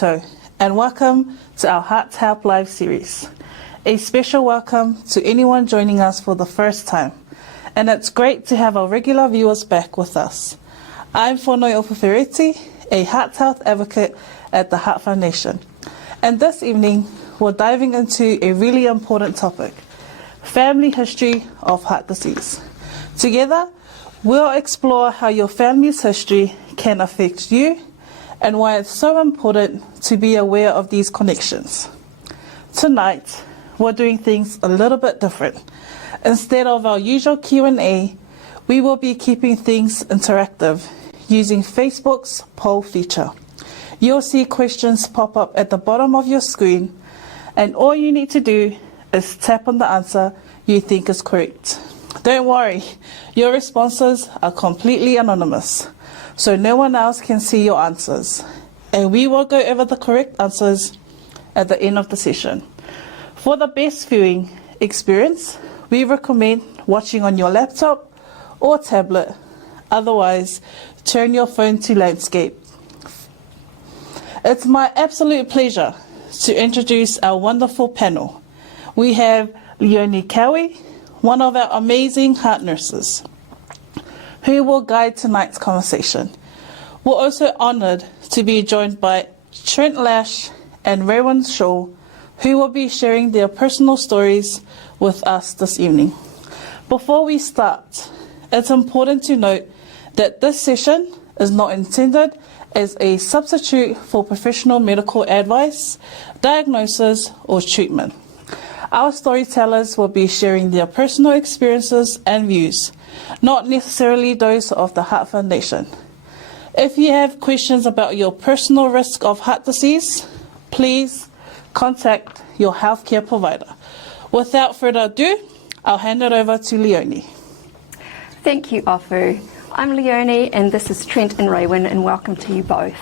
And welcome to our Heart Help Live series. A special welcome to anyone joining us for the first time. And it's great to have our regular viewers back with us. I'm Fonoiofu Fereti, a heart health advocate at the Heart Foundation. And this evening, we're diving into a really important topic, family history of heart disease. Together, we'll explore how your family's history can affect you and why it's so important to be aware of these connections. Tonight, we're doing things a little bit different. Instead of our usual Q&A, we will be keeping things interactive using Facebook's poll feature. You'll see questions pop up at the bottom of your screen, and all you need to do is tap on the answer you think is correct. Don't worry, your responses are completely anonymous, so no one else can see your answers. And we will go over the correct answers at the end of the session. For the best viewing experience, we recommend watching on your laptop or tablet. Otherwise, turn your phone to landscape. It's my absolute pleasure to introduce our wonderful panel. We have Leonie Cowie, one of our amazing heart nurses, who will guide tonight's conversation. We're also honoured to be joined by Trent Lash and Raywin Shaw, who will be sharing their personal stories with us this evening. Before we start, it's important to note that this session is not intended as a substitute for professional medical advice, diagnosis, or treatment. Our storytellers will be sharing their personal experiences and views, not necessarily those of the Heart Foundation. If you have questions about your personal risk of heart disease, please contact your healthcare provider. Without further ado, I'll hand it over to Leonie. Thank you, Ofu. I'm Leonie, and this is Trent and Raywin, and welcome to you both.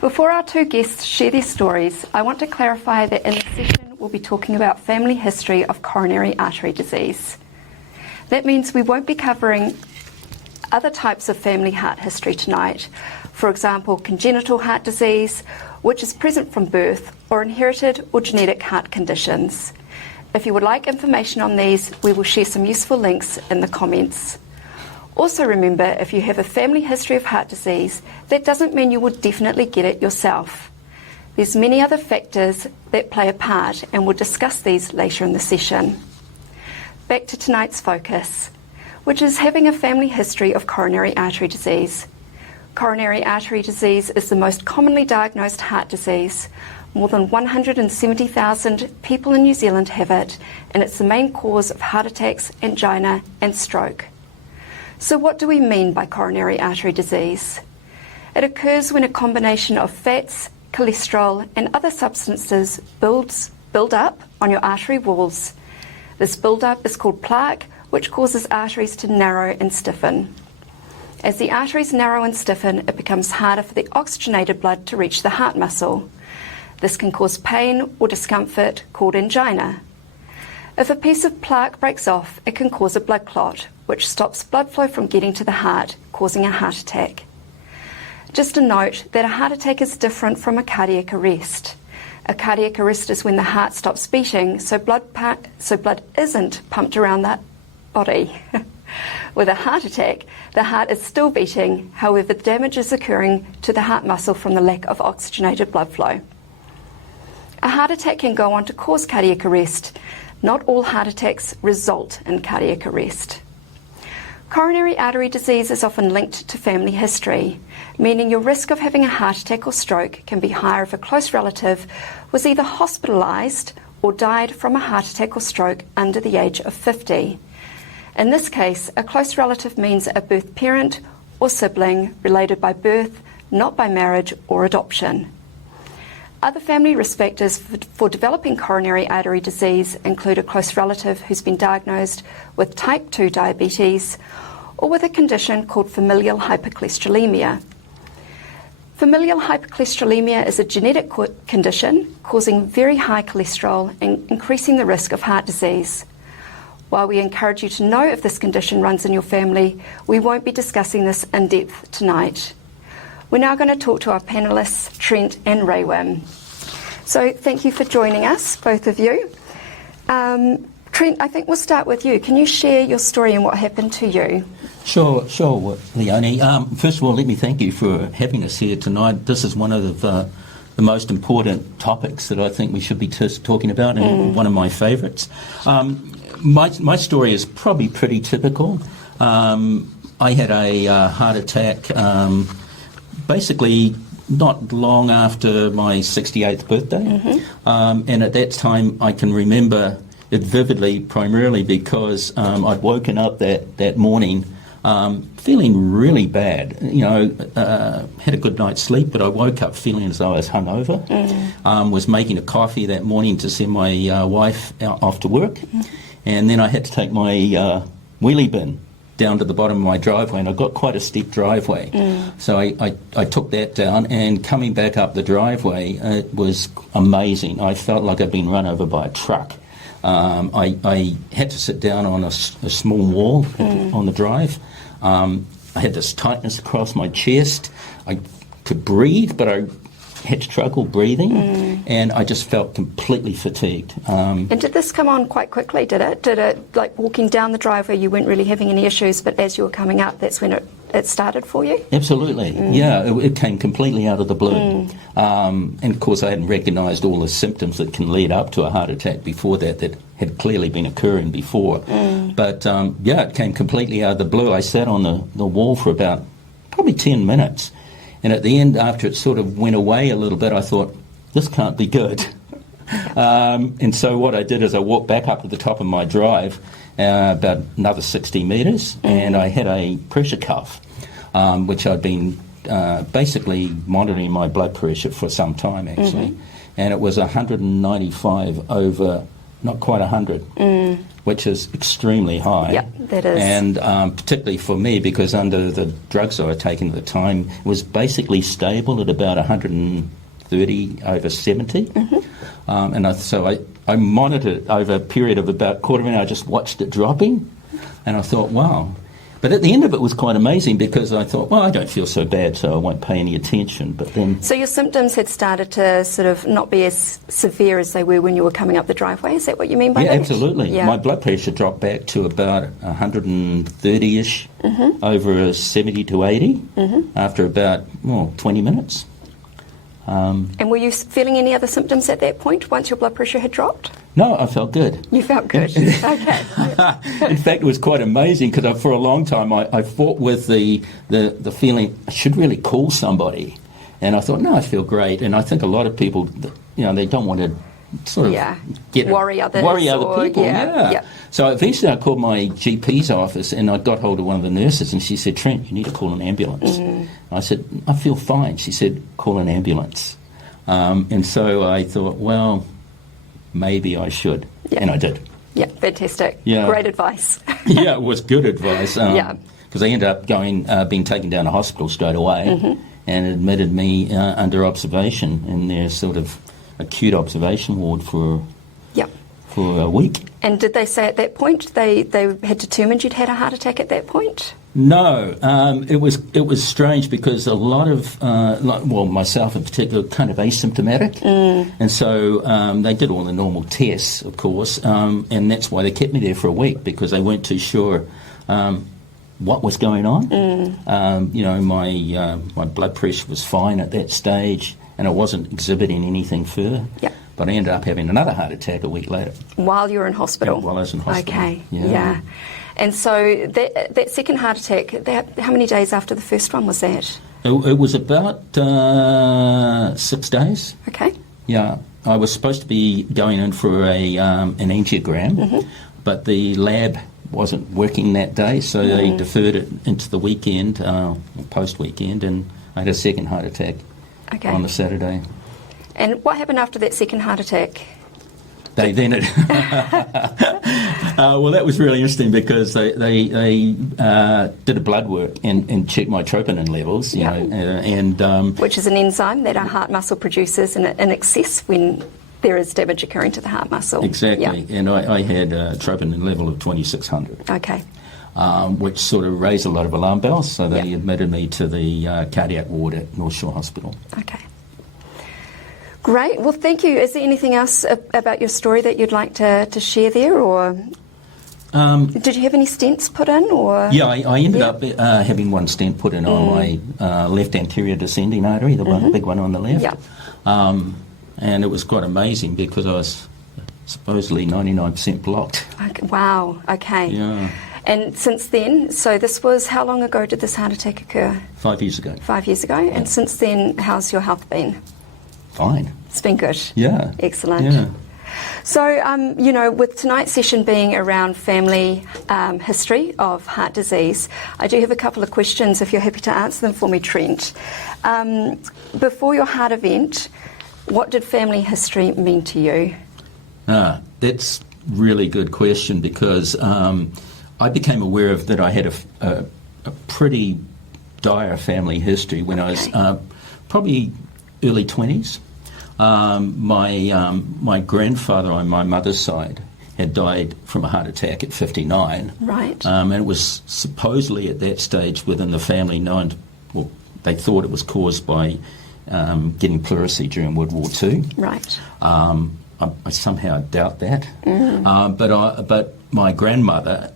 Before our two guests share their stories, I want to clarify that in this session we'll be talking about family history of coronary artery disease. That means we won't be covering other types of family heart history tonight. For example, congenital heart disease, which is present from birth, or inherited or genetic heart conditions. If you would like information on these, we will share some useful links in the comments. Also remember, if you have a family history of heart disease, that doesn't mean you will definitely get it yourself. There's many other factors that play a part, and we'll discuss these later in the session. Back to tonight's focus, which is having a family history of coronary artery disease. Coronary artery disease is the most commonly diagnosed heart disease. More than 170,000 people in New Zealand have it, and it's the main cause of heart attacks, angina, and stroke. So what do we mean by coronary artery disease? It occurs when a combination of fats, cholesterol, and other substances build up on your artery walls. This build-up is called plaque, which causes arteries to narrow and stiffen. As the arteries narrow and stiffen, it becomes harder for the oxygenated blood to reach the heart muscle. This can cause pain or discomfort called angina. If a piece of plaque breaks off, it can cause a blood clot, which stops blood flow from getting to the heart, causing a heart attack. Just a note that a heart attack is different from a cardiac arrest. A cardiac arrest is when the heart stops beating, so blood isn't pumped around the body. With a heart attack, the heart is still beating, however, damage is occurring to the heart muscle from the lack of oxygenated blood flow. A heart attack can go on to cause cardiac arrest. Not all heart attacks result in cardiac arrest. Coronary artery disease is often linked to family history, meaning your risk of having a heart attack or stroke can be higher if a close relative was either hospitalised or died from a heart attack or stroke under the age of 50. In this case, a close relative means a birth parent or sibling related by birth, not by marriage or adoption. Other family risk factors for developing coronary artery disease include a close relative who's been diagnosed with type 2 diabetes or with a condition called familial hypercholesterolemia. Familial hypercholesterolemia is a genetic condition causing very high cholesterol and increasing the risk of heart disease. While we encourage you to know if this condition runs in your family, we won't be discussing this in depth tonight. We're now going to talk to our panellists, Trent and Raywin. So thank you for joining us, both of you. Trent, I think we'll start with you. Can you share your story and what happened to you? Sure, Leonie. First of all, let me thank you for having us here tonight. This is one of the most important topics that I think we should be talking about, and one of my favourites. My story is probably pretty typical. I had a heart attack basically not long after my 68th birthday, and at that time I can remember it vividly, primarily because I'd woken up that morning feeling really bad. Had a good night's sleep, but I woke up feeling as though I was hungover. Was making a coffee that morning to send my wife off to work, and then I had to take my wheelie bin down to the bottom of my driveway, and I've got quite a steep driveway. So I took that down, and coming back up the driveway, it was amazing. I felt like I'd been run over by a truck. I had to sit down on a small wall on the drive. I had this tightness across my chest. I could breathe, but I had struggle breathing, and I just felt completely fatigued. And did this come on quite quickly, did it? Did it, like walking down the driveway, you weren't really having any issues, but as you were coming up, that's when it started for you? Absolutely, yeah. It came completely out of the blue. And of course I hadn't recognised all the symptoms that can lead up to a heart attack before that had clearly been occurring before. But it came completely out of the blue. I sat on the wall for about probably 10 minutes. And at the end, after it sort of went away a little bit, I thought, this can't be good. And so what I did is I walked back up to the top of my drive, about another 60 metres, and I had a pressure cuff, which I'd been basically monitoring my blood pressure for some time, actually. And it was 195 over, not quite 100. Which is extremely high. Yeah, that is. And particularly for me, because under the drugs I was taking at the time, it was basically stable at about 130 over 70. So I monitored it over a period of about a quarter of an hour. I just watched it dropping, and I thought, wow. But at the end of it was quite amazing, because I thought, well, I don't feel so bad, so I won't pay any attention. But then, so your symptoms had started to sort of not be as severe as they were when you were coming up the driveway. Is that what you mean by that? Yeah, absolutely. Yeah. My blood pressure dropped back to about 130-ish over a 70 to 80 after about 20 minutes. And were you feeling any other symptoms at that point once your blood pressure had dropped? No, I felt good. You felt good. Okay. In fact, it was quite amazing, because for a long time I fought with the feeling I should really call somebody, and I thought, no, I feel great. And I think a lot of people, they don't want to sort of worry other people. Yeah. So eventually I called my GP's office, and I got hold of one of the nurses, and she said, Trent, you need to call an ambulance. I said, I feel fine. She said, call an ambulance. And so I thought, well, maybe I should. Yeah. And I did. Yeah, fantastic. Yeah. Great advice. Yeah, it was good advice. Because they ended up being taken down to hospital straight away and admitted me under observation in their sort of acute observation ward for a week. And did they say at that point they had determined you'd had a heart attack at that point? No, it was strange, because a lot of myself in particular, kind of asymptomatic, and so they did all the normal tests, of course, and that's why they kept me there for a week, because they weren't too sure what was going on. My blood pressure was fine at that stage, and I wasn't exhibiting anything further. Yeah. But I ended up having another heart attack a week later. While you were in hospital? Yeah, while I was in hospital. Okay, yeah. And so that second heart attack, how many days after the first one was that? It was about 6 days. Okay. Yeah. I was supposed to be going in for an angiogram, but the lab wasn't working that day, so they deferred it into the weekend, post-weekend, and I had a second heart attack on the Saturday. And what happened after that second heart attack? Well, that was really interesting, because they did a blood work and checked my troponin levels, which is an enzyme that our heart muscle produces in excess when there is damage occurring to the heart muscle. Exactly, and I had a troponin level of 2600. Okay. which sort of raised a lot of alarm bells, so they admitted me to the cardiac ward at North Shore Hospital. Okay. Great. Well, thank you. Is there anything else about your story that you'd like to share there, or did you have any stents put in? Or yeah, I ended up having one stent put in on my left anterior descending artery, the one big one on the left. Yeah. And it was quite amazing because I was supposedly 99% blocked. Okay. Wow. Okay. Yeah. And since then, so this was, how long ago did this heart attack occur? 5 years ago. 5 years ago. And since then, how's your health been? Fine. It's been good. Yeah. Excellent. Yeah. So, you know, with tonight's session being around family history of heart disease, I do have a couple of questions if you're happy to answer them for me, Trent. Before your heart event, what did family history mean to you? That's really good question because I became aware of that I had a pretty dire family history when I was probably early 20s. My grandfather on my mother's side had died from a heart attack at 59. Right. And it was supposedly at that stage within the family known, well, they thought it was caused by getting pleurisy during World War II. Right. I somehow doubt that. But my grandmother,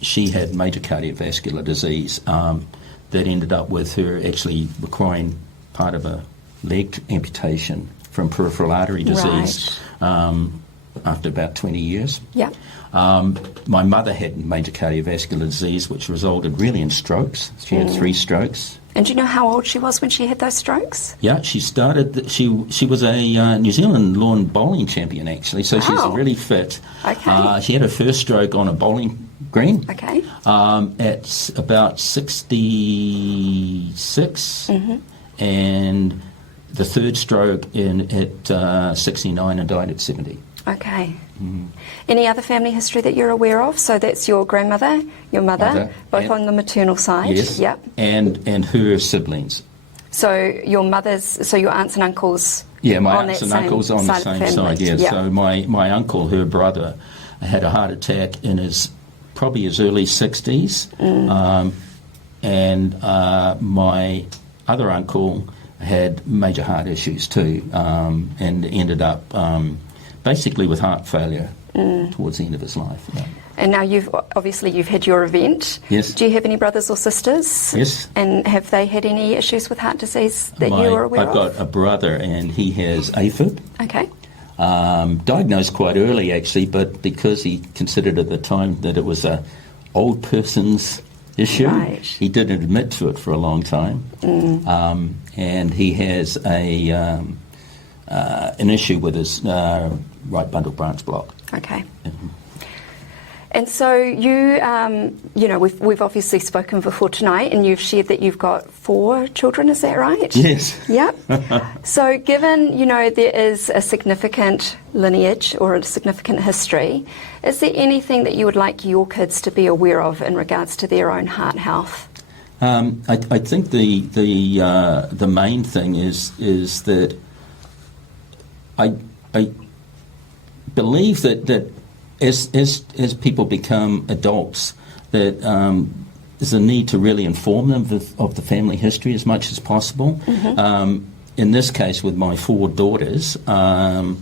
she had major cardiovascular disease that ended up with her actually requiring part of a leg amputation from peripheral artery disease after about 20 years. Yeah. My mother had major cardiovascular disease, which resulted really in strokes. She had 3 strokes. And do you know how old she was when she had those strokes? Yeah, she started. She was a New Zealand lawn bowling champion, actually. So she's really fit. Okay. She had her first stroke on a bowling green. Okay. At about 66, and the third stroke at 69, and died at 70. Okay. Any other family history that you're aware of? So that's your grandmother, your mother, both on the maternal side. Yes. Yep. And her siblings. So your aunts and uncles. Yeah, my aunts and uncles on the same side. Yeah. Yep. So my uncle, her brother, had a heart attack in probably his early 60s, and my other uncle had major heart issues too, and ended up basically with heart failure towards the end of his life. Yeah. And now you've had your event. Yes. Do you have any brothers or sisters? Yes. And have they had any issues with heart disease that you are aware of? I've got a brother, and he has AFib. Okay. Diagnosed quite early, actually, but because he considered at the time that it was a old person's issue, he didn't admit to it for a long time. And he has an issue with his right bundle branch block. Okay. And so you we've obviously spoken before tonight, and you've shared that you've got 4 children. Is that right? Yes. Yep. So given there is a significant lineage or a significant history, is there anything that you would like your kids to be aware of in regards to their own heart health? I think the main thing is that I believe that as people become adults, that there's a need to really inform them of the family history as much as possible. In this case, with my 4 daughters, the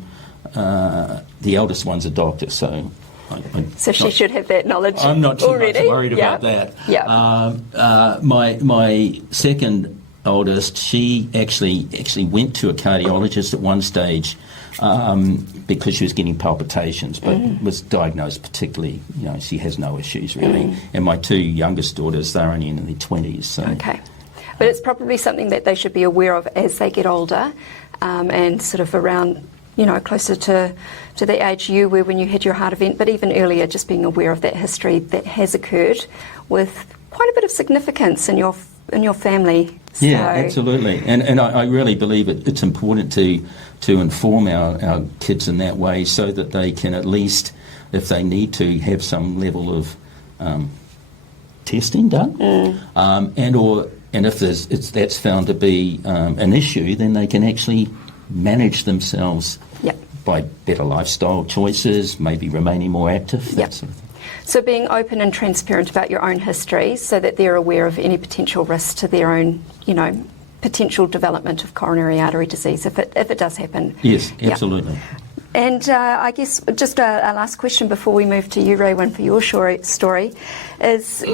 eldest one's a doctor, so she should have that knowledge. I'm not too already. much worried about that. Yeah. My second oldest, she actually went to a cardiologist at one stage because she was getting palpitations, but was diagnosed particularly, she has no issues really. And my 2 youngest daughters, they're only in their 20s. So. Okay. But it's probably something that they should be aware of as they get older, and sort of around, closer to the age you were when you had your heart event, but even earlier, just being aware of that history that has occurred with quite a bit of significance in your family. So. Yeah, absolutely. And I really believe it's important to inform our kids in that way so that they can at least, if they need to, have some level of testing done. And if that's found to be an issue, then they can actually manage themselves by better lifestyle choices, maybe remaining more active, that sort of thing. So being open and transparent about your own history so that they're aware of any potential risk to their own, potential development of coronary artery disease if it does happen. Yes, absolutely. Yeah. And I guess just a last question before we move to you, Raywin, for your story is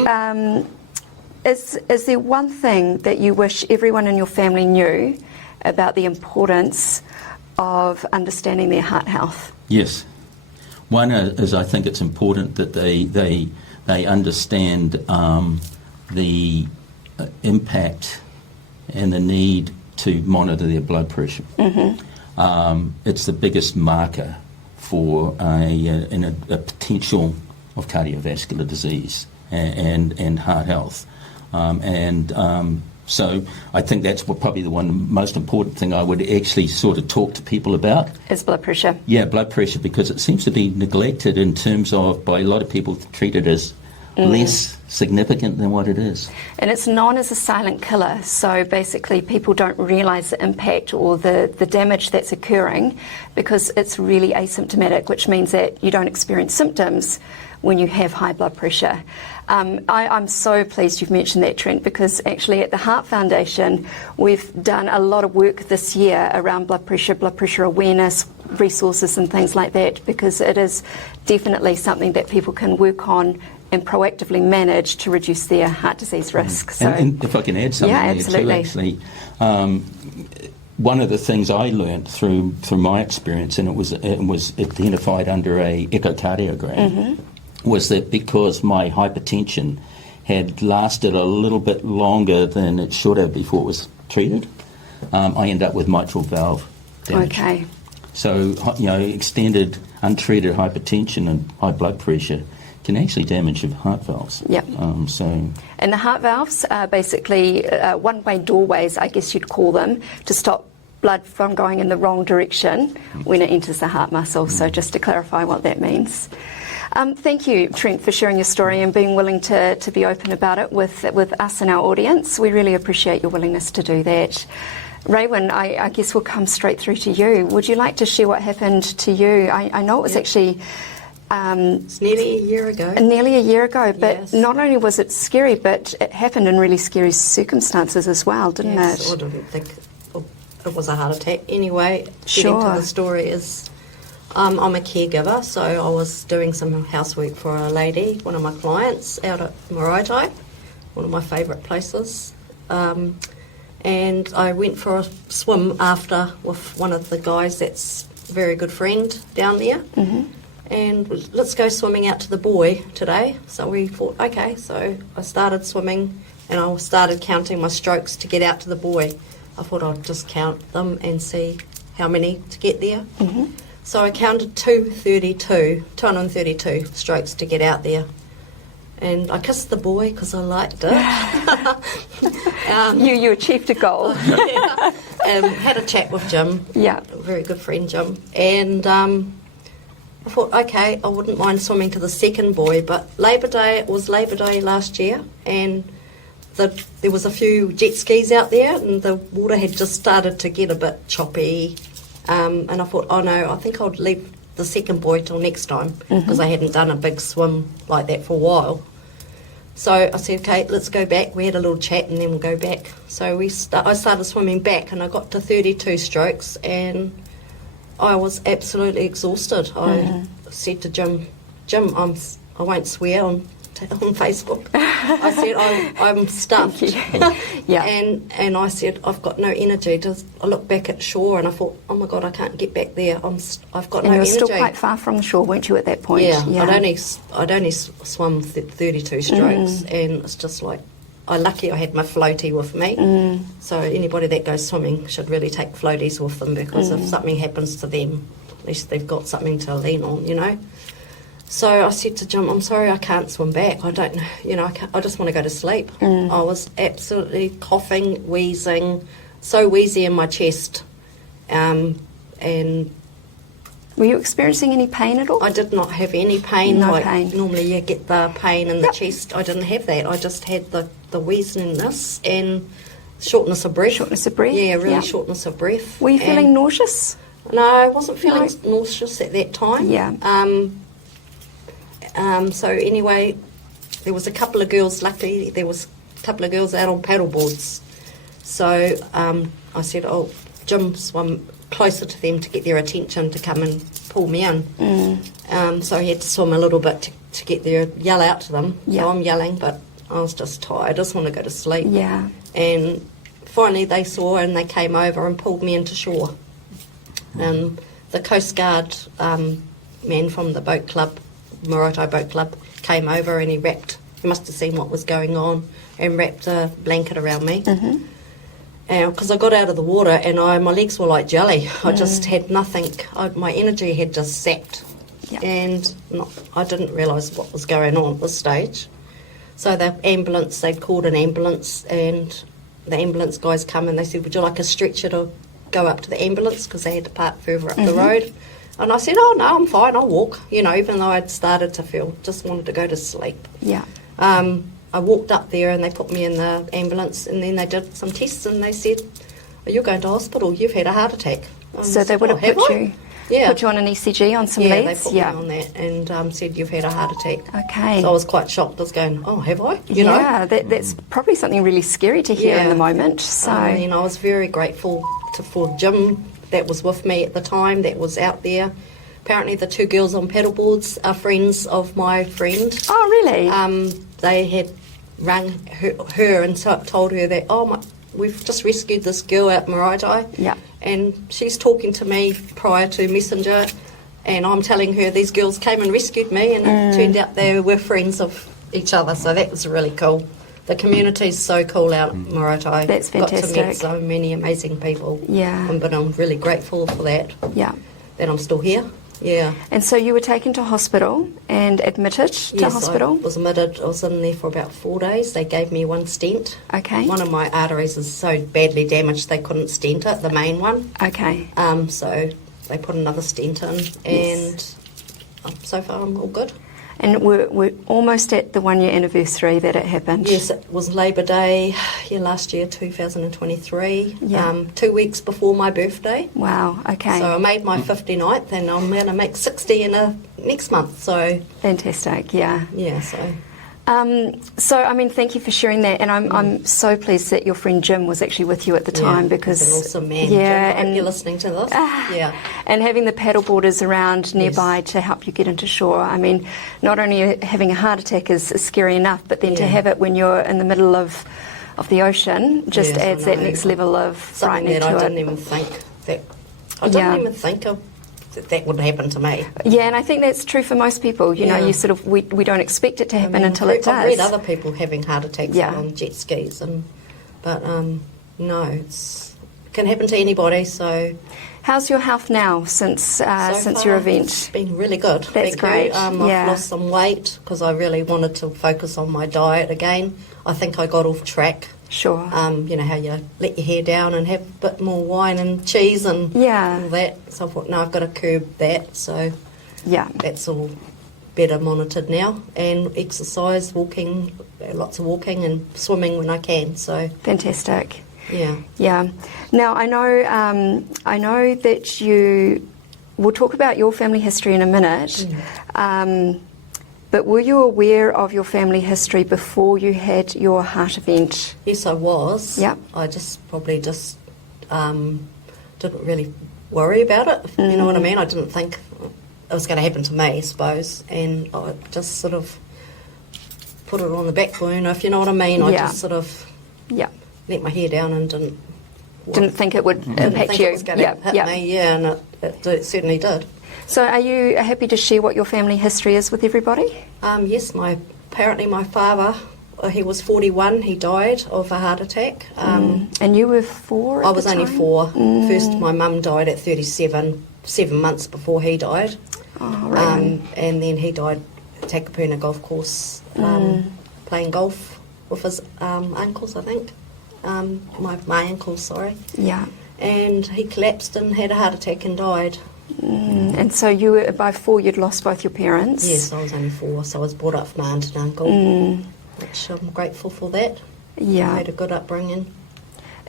there one thing that you wish everyone in your family knew about the importance of understanding their heart health? Yes. One is I think it's important that they understand the impact and the need to monitor their blood pressure. Mm-hmm. It's the biggest marker for a potential of cardiovascular disease and heart health. So I think that's probably the most important thing I would actually sort of talk to people about. Is blood pressure. Yeah, blood pressure, because it seems to be neglected in terms of, by a lot of people, treated as less significant than what it is. And it's known as a silent killer, so basically people don't realise the impact or the damage that's occurring because it's really asymptomatic, which means that you don't experience symptoms when you have high blood pressure. I'm so pleased you've mentioned that, Trent, because actually at the Heart Foundation we've done a lot of work this year around blood pressure awareness, resources and things like that, because it is definitely something that people can work on and proactively manage to reduce their heart disease risk. So, and if I can add something there too, actually, one of the things I learned through my experience, and it was identified under a echocardiogram, was that because my hypertension had lasted a little bit longer than it should have before it was treated, I ended up with mitral valve damage. Okay. So, extended untreated hypertension and high blood pressure can actually damage your heart valves. Yep. And the heart valves are basically one-way doorways, I guess you'd call them, to stop blood from going in the wrong direction when it enters the heart muscle. So just to clarify what that means. Thank you, Trent, for sharing your story and being willing to be open about it with us and our audience. We really appreciate your willingness to do that. Raywin, I guess we'll come straight through to you. Would you like to share what happened to you? I know it was actually... it's nearly a year ago. But yes. Not only was it scary, but it happened in really scary circumstances as well, didn't it? I didn't think it was a heart attack. Anyway, Sure. Getting to the story is... I'm a caregiver, so I was doing some housework for a lady, one of my clients, out at Maraetai, one of my favourite places. And I went for a swim after with one of the guys that's a very good friend down there. Mm-hmm. And let's go swimming out to the buoy today. So we thought, okay, so I started swimming and I started counting my strokes to get out to the buoy. I thought I'd just count them and see how many to get there. Mm-hmm. So I counted 232 strokes to get out there. And I kissed the buoy because I liked it. You achieved a goal. Yeah. Had a chat with Jim. Yeah. A very good friend, Jim. And I thought, okay, I wouldn't mind swimming to the second buoy, but it was Labour Day last year, and there was a few jet skis out there, and the water had just started to get a bit choppy. And I thought, oh no, I think I'll leave the second buoy till next time, because I hadn't done a big swim like that for a while. So I said, okay, let's go back. We had a little chat and then we'll go back. So I started swimming back, and I got to 32 strokes, and I was absolutely exhausted. I said to Jim, I won't swear on Facebook. I said, I'm stuffed. Yeah. And I said, I've got no energy. I looked back at shore and I thought, oh my God, I can't get back there. I've got no energy. And you were still quite far from the shore, weren't you, at that point? Yeah. I'd only swum 32 strokes, and it's just like, lucky I had my floaty with me. So anybody that goes swimming should really take floaties with them, because if something happens to them, at least they've got something to lean on, So I said to Jim, I'm sorry, I can't swim back. I don't know, I just want to go to sleep. I was absolutely coughing, wheezing, so wheezy in my chest. And were you experiencing any pain at all? I did not have any pain. No pain. Normally you get the pain in the chest. I didn't have that. I just had the wheeziness and shortness of breath. Shortness of breath? Yeah, really shortness of breath. Were you feeling nauseous? No, I wasn't feeling nauseous at that time. Yeah. So anyway, there was a couple of girls, luckily there was a couple of girls out on paddle boards. So I said, oh, Jim swam closer to them to get their attention to come and pull me in. So he had to swim a little bit to get there, yell out to them. Yeah. So I'm yelling, but I was just tired. I just want to go to sleep. Yeah. And finally they saw and they came over and pulled me into shore. And the Coast Guard man from the boat club, Maraetai Boat Club, came over and he must have seen what was going on and wrapped a blanket around me. Because I got out of the water and my legs were like jelly. I just had nothing. My energy had just sapped. Yeah. And I didn't realise what was going on at this stage. So they'd called an ambulance, and the ambulance guys come and they said, would you like a stretcher to go up to the ambulance, because they had to park further up the road. And I said, oh no, I'm fine, I'll walk, even though I'd started to just wanted to go to sleep. Yeah. I walked up there and they put me in the ambulance, and then they did some tests and they said, oh, you're going to hospital, you've had a heart attack. So they would have put you on an ECG on some leads? Yeah, they put me on that and said, you've had a heart attack. Okay. So I was quite shocked. I was going, oh, have I? That's probably something really scary to hear in the moment. So I was very grateful for Jim that was with me at the time, that was out there. Apparently the two girls on paddleboards are friends of my friend. Oh, really? They had rung her and told her that, we've just rescued this girl out Maraetai. Yeah. And she's talking to me prior to Messenger, and I'm telling her these girls came and rescued me, and it turned out they were friends of each other, so that was really cool. The community's so cool out at Maraetai. That's fantastic. Got to meet so many amazing people. Yeah. But I'm really grateful for that. Yeah. That I'm still here. Yeah. And so you were taken to hospital and admitted to hospital? I was admitted. I was in there for about 4 days. They gave me one stent. Okay. One of my arteries is so badly damaged they couldn't stent it, the main one. Okay. So they put another stent in, and so far I'm all good. And we're almost at the 1 year anniversary that it happened. Yes, it was Labour Day last year, 2023, Yeah. 2 weeks before my birthday. Wow, okay. So I made my 59th, and I'm going to make 60 in next month. So Fantastic, yeah. yeah, so thank you for sharing that, and I'm so pleased that your friend Jim was actually with you at the time, because he's an awesome man. Yeah, Jim, I hope and you're listening to this. Yeah, and having the paddleboarders around nearby to help you get into shore. I mean, not only having a heart attack is scary enough, but then to have it when you're in the middle of the ocean just adds that next level of something frightening that to I it. didn't even think of that would happen to me. Yeah, and I think that's true for most people. You know, you sort of we don't expect it to happen until it does. I've read other people having heart attacks on jet skis, but no, it can happen to anybody. So, how's your health now since your event? It's been really good. That's great. I've lost some weight because I really wanted to focus on my diet again. I think I got off track. Sure. You know how you let your hair down and have a bit more wine and cheese and all that. So I thought, no, I've got to curb that. So that's all better monitored now. And exercise, walking, lots of walking and swimming when I can. So fantastic. Yeah. Yeah. Now I know that you. We'll talk about your family history in a minute. But were you aware of your family history before you had your heart event? Yes, I was. Yeah. I probably didn't really worry about it, if you know what I mean. I didn't think it was going to happen to me, I suppose. And I just sort of put it on the back burner, if you know what I mean. I just sort of let my hair down and didn't think it would impact you. It was going to hit me, and it certainly did. So are you happy to share what your family history is with everybody? Yes, apparently my father, he was 41, he died of a heart attack. And you were 4 I was only 4. First my mum died at 37, 7 months before he died. Oh, right. And then he died at Takapuna Golf Course, playing golf with his uncles, I think. My uncles, sorry. Yeah. And he collapsed and had a heart attack and died. And so you were, by 4 you'd lost both your parents? Yes, I was only 4, so I was brought up from my aunt and uncle, which I'm grateful for that. Yeah. I had a good upbringing.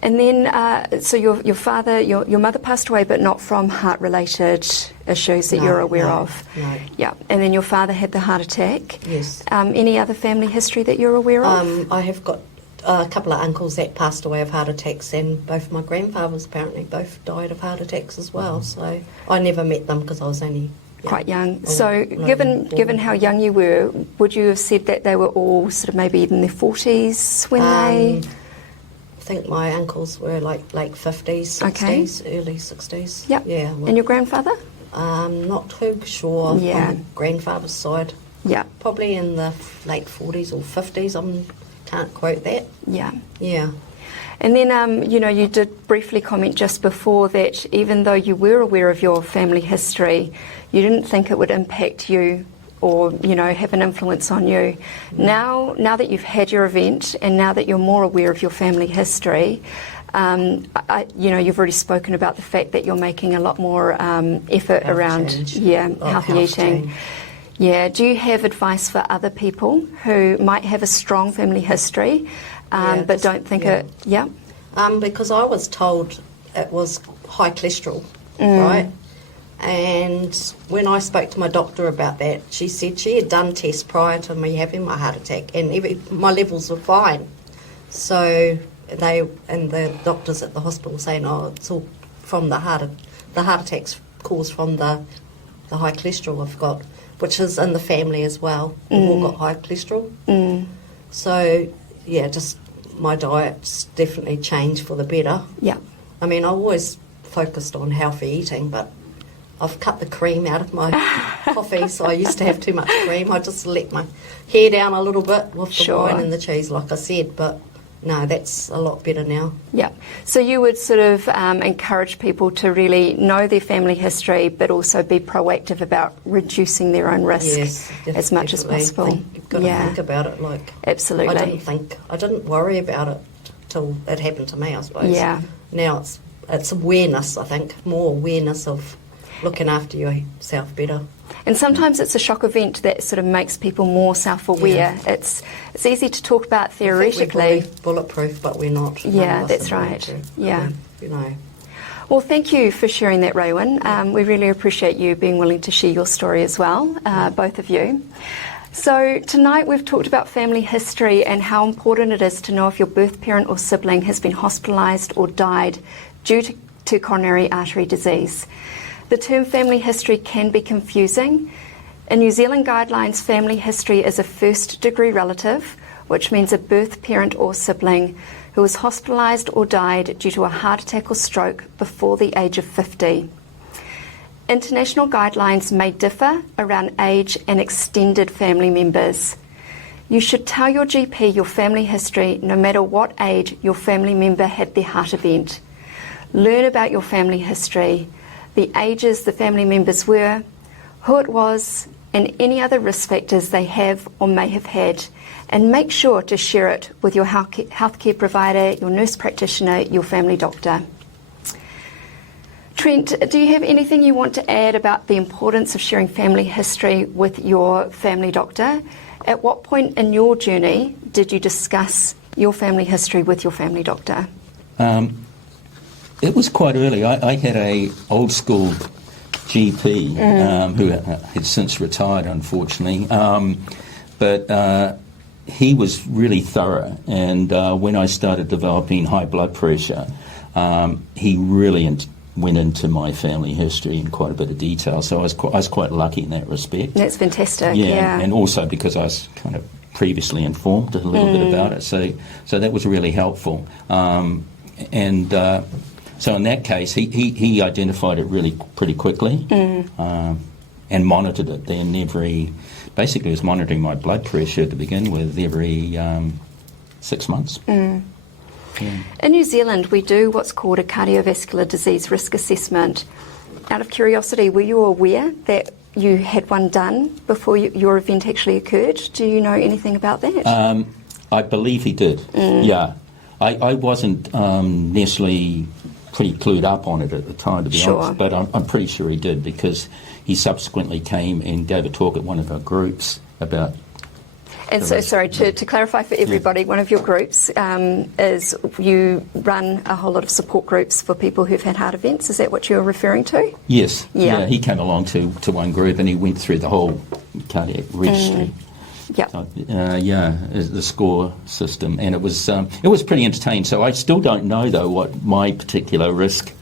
And then, so your father, your mother passed away, but not from heart-related issues that you're aware of? No. Yeah. And then your father had the heart attack? Yes. Any other family history that you're aware of? I have got a couple of uncles that passed away of heart attacks, and both my grandfathers apparently both died of heart attacks as well. So I never met them because I was only quite young. So given how young you were, would you have said that they were all sort of maybe in their 40s when they... I think my uncles were like late 50s, 60s, early 60s. Yep. Yeah. Well, and your grandfather? Not too sure on the grandfather's side. Yeah. Probably in the late 40s or 50s. Can't quote that. Yeah. Yeah. And then, you did briefly comment just before that even though you were aware of your family history, you didn't think it would impact you or, have an influence on you. Now that you've had your event and now that you're more aware of your family history, you've already spoken about the fact that you're making a lot more effort around healthy eating. Change. Yeah. Do you have advice for other people who might have a strong family history but don't think it... Yeah? Because I was told it was high cholesterol, right? And when I spoke to my doctor about that, she said she had done tests prior to me having my heart attack and my levels were fine. So the doctors at the hospital saying, it's all from the heart attacks caused from the high cholesterol I've got, which is in the family as well. We've all got high cholesterol. So, just my diet's definitely changed for the better. Yeah. I mean, I always focused on healthy eating, but I've cut the cream out of my coffee, so I used to have too much cream. I just let my hair down a little bit with the wine and the cheese, like I said, but no, that's a lot better now. Yeah. So you would sort of encourage people to really know their family history, but also be proactive about reducing their own risk as much as possible. You've got to think about it. Absolutely. I didn't worry about it till it happened to me, I suppose. Yeah. Now it's awareness, I think, more awareness of looking after yourself better. And sometimes it's a shock event that sort of makes people more self-aware. Yeah. It's easy to talk about theoretically. We're bulletproof, but we're not. Yeah, that's right. Yeah. Well, thank you for sharing that, Raewyn. We really appreciate you being willing to share your story as well, both of you. So tonight we've talked about family history and how important it is to know if your birth parent or sibling has been hospitalised or died due to coronary artery disease. The term family history can be confusing. In New Zealand guidelines, family history is a first-degree relative, which means a birth parent or sibling who was hospitalised or died due to a heart attack or stroke before the age of 50. International guidelines may differ around age and extended family members. You should tell your GP your family history no matter what age your family member had their heart event. Learn about your family history, the ages the family members were, who it was, and any other risk factors they have or may have had, and make sure to share it with your healthcare provider, your nurse practitioner, your family doctor. Trent, do you have anything you want to add about the importance of sharing family history with your family doctor? At what point in your journey did you discuss your family history with your family doctor? It was quite early. I had a old school GP who had since retired, unfortunately, but he was really thorough. And when I started developing high blood pressure, he really went into my family history in quite a bit of detail. So I was quite lucky in that respect. That's fantastic. Yeah, and also because I was kind of previously informed a little bit about it. So that was really helpful. So in that case, he identified it really pretty quickly and monitored it. Then basically was monitoring my blood pressure to begin with every 6 months. Yeah. In New Zealand, we do what's called a cardiovascular disease risk assessment. Out of curiosity, were you aware that you had one done before your event actually occurred? Do you know anything about that? I believe he did, yeah. I wasn't necessarily pretty clued up on it at the time, to be honest, but I'm pretty sure he did, because he subsequently came and gave a talk at one of our groups about And so, sorry, to clarify for everybody, one of your groups is you run a whole lot of support groups for people who've had heart events. Is that what you're referring to? Yes. Yeah. He came along to one group and he went through the whole cardiac registry. Yeah. The score system, and it was pretty entertaining. So I still don't know though what my particular risk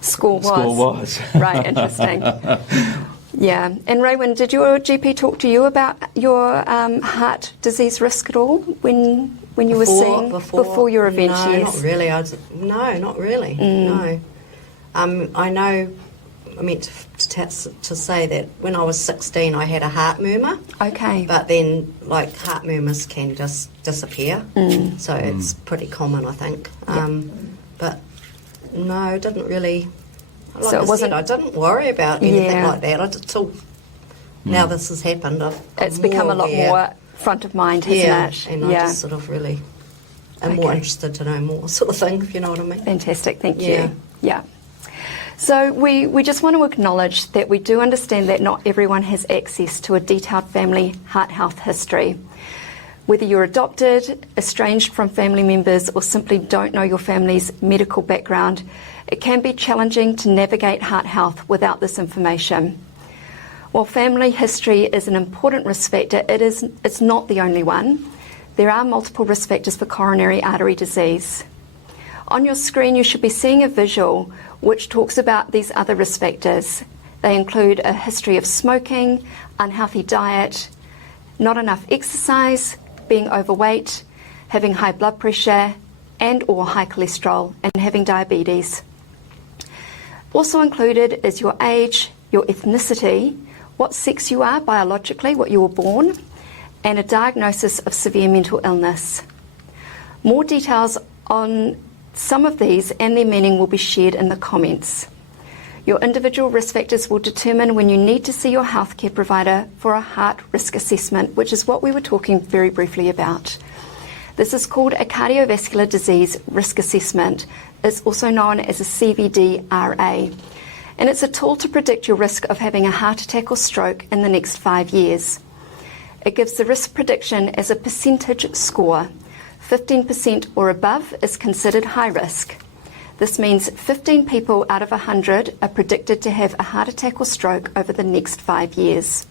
score was. Right, interesting. Yeah. And Raywin, did your GP talk to you about your heart disease risk at all when you were seeing before your event? No, yes. not really. No, not really. No. I know. I meant to say that when I was 16, I had a heart murmur. Okay. But then, like, heart murmurs can just disappear. So it's pretty common, I think. But no, didn't really. Like So it wasn't. I didn't worry about anything like that. I just thought now this has happened. It's become a lot more front of mind, hasn't it? And I just sort of really am more interested to know more, sort of thing. If you know what I mean. Fantastic. Thank you. Yeah. So we just want to acknowledge that we do understand that not everyone has access to a detailed family heart health history. Whether you're adopted, estranged from family members, or simply don't know your family's medical background, it can be challenging to navigate heart health without this information. While family history is an important risk factor, it's not the only one. There are multiple risk factors for coronary artery disease. On your screen, you should be seeing a visual which talks about these other risk factors. They include a history of smoking, unhealthy diet, not enough exercise, being overweight, having high blood pressure and or high cholesterol, and having diabetes. Also included is your age, your ethnicity, what sex you are biologically, what you were born, and a diagnosis of severe mental illness. More details on some of these and their meaning will be shared in the comments. Your individual risk factors will determine when you need to see your healthcare provider for a heart risk assessment, which is what we were talking very briefly about. This is called a cardiovascular disease risk assessment. It's also known as a CVD-RA. And it's a tool to predict your risk of having a heart attack or stroke in the next 5 years. It gives the risk prediction as a percentage score. 15% or above is considered high risk. This means 15 people out of 100 are predicted to have a heart attack or stroke over the next 5 years.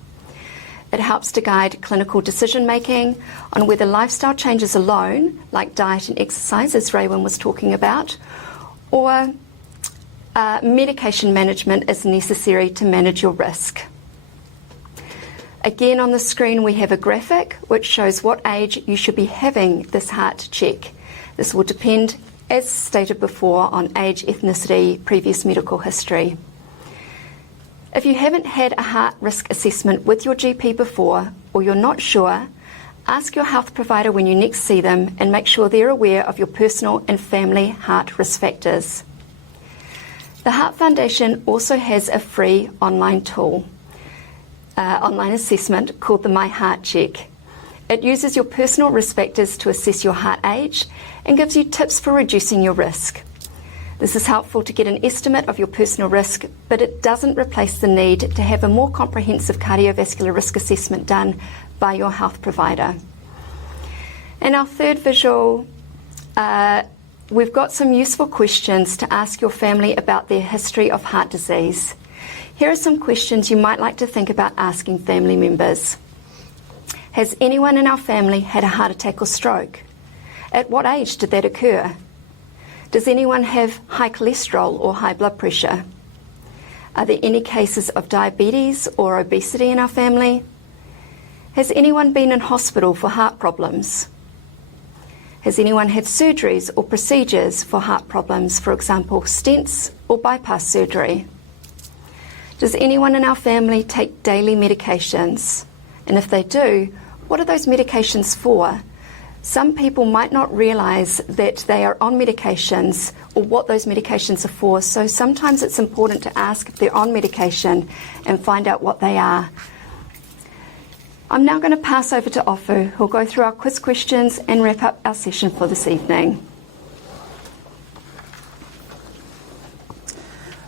It helps to guide clinical decision making on whether lifestyle changes alone, like diet and exercise, as Raywin was talking about, or medication management is necessary to manage your risk. Again, on the screen we have a graphic which shows what age you should be having this heart check. This will depend, as stated before, on age, ethnicity, previous medical history. If you haven't had a heart risk assessment with your GP before, or you're not sure, ask your health provider when you next see them and make sure they're aware of your personal and family heart risk factors. The Heart Foundation also has a free online tool, online assessment called the My Heart Check. It uses your personal risk factors to assess your heart age and gives you tips for reducing your risk. This is helpful to get an estimate of your personal risk, but it doesn't replace the need to have a more comprehensive cardiovascular risk assessment done by your health provider. And our third visual, we've got some useful questions to ask your family about their history of heart disease. Here are some questions you might like to think about asking family members. Has anyone in our family had a heart attack or stroke? At what age did that occur? Does anyone have high cholesterol or high blood pressure? Are there any cases of diabetes or obesity in our family? Has anyone been in hospital for heart problems? Has anyone had surgeries or procedures for heart problems, for example, stents or bypass surgery? Does anyone in our family take daily medications? And if they do, what are those medications for? Some people might not realise that they are on medications or what those medications are for, so sometimes it's important to ask if they're on medication and find out what they are. I'm now going to pass over to Ofu, who'll go through our quiz questions and wrap up our session for this evening.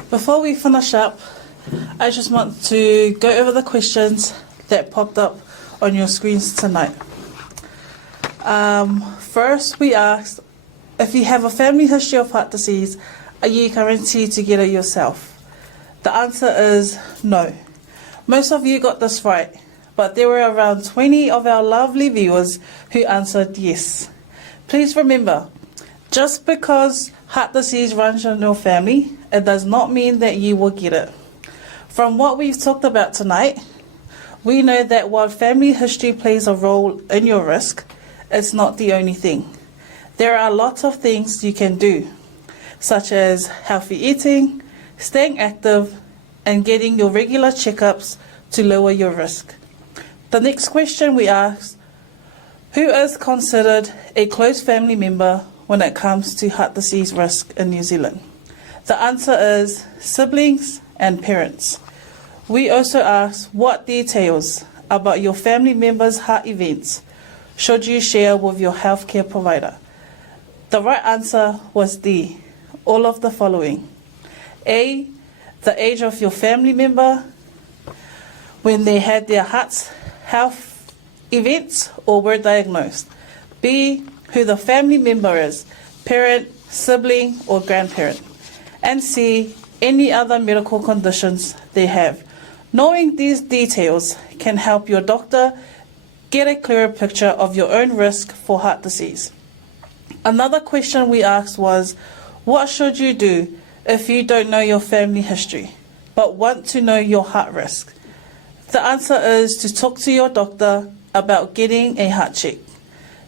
Before we finish up, I just want to go over the questions that popped up on your screens tonight. First, we asked, if you have a family history of heart disease, are you guaranteed to get it yourself? The answer is no. Most of you got this right, but there were around 20 of our lovely viewers who answered yes. Please remember, just because heart disease runs in your family, it does not mean that you will get it. From what we've talked about tonight, we know that while family history plays a role in your risk, it's not the only thing. There are lots of things you can do, such as healthy eating, staying active, and getting your regular checkups to lower your risk. The next question we asked, who is considered a close family member when it comes to heart disease risk in New Zealand? The answer is siblings and parents. We also asked what details about your family members' heart events should you share with your healthcare provider. The right answer was D, all of the following. A, the age of your family member when they had their health events or were diagnosed. B, who the family member is, parent, sibling, or grandparent. And C, any other medical conditions they have. Knowing these details can help your doctor get a clearer picture of your own risk for heart disease. Another question we asked was, what should you do if you don't know your family history, but want to know your heart risk? The answer is to talk to your doctor about getting a heart check.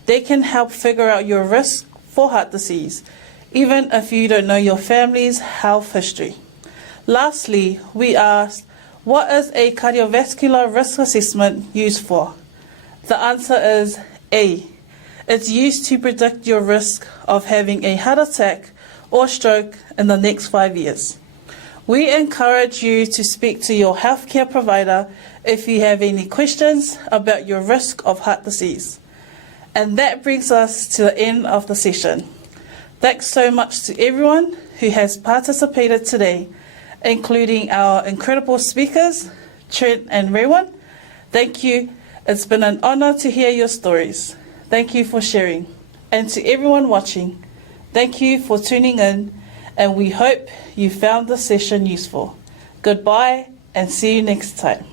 They can help figure out your risk for heart disease, even if you don't know your family's health history. Lastly, we asked, what is a cardiovascular risk assessment used for? The answer is A. It's used to predict your risk of having a heart attack or stroke in the next 5 years. We encourage you to speak to your healthcare provider if you have any questions about your risk of heart disease. And that brings us to the end of the session. Thanks so much to everyone who has participated today, including our incredible speakers, Trent and Rewan. Thank you. It's been an honor to hear your stories. Thank you for sharing. And to everyone watching, thank you for tuning in, and we hope you found the session useful. Goodbye and see you next time.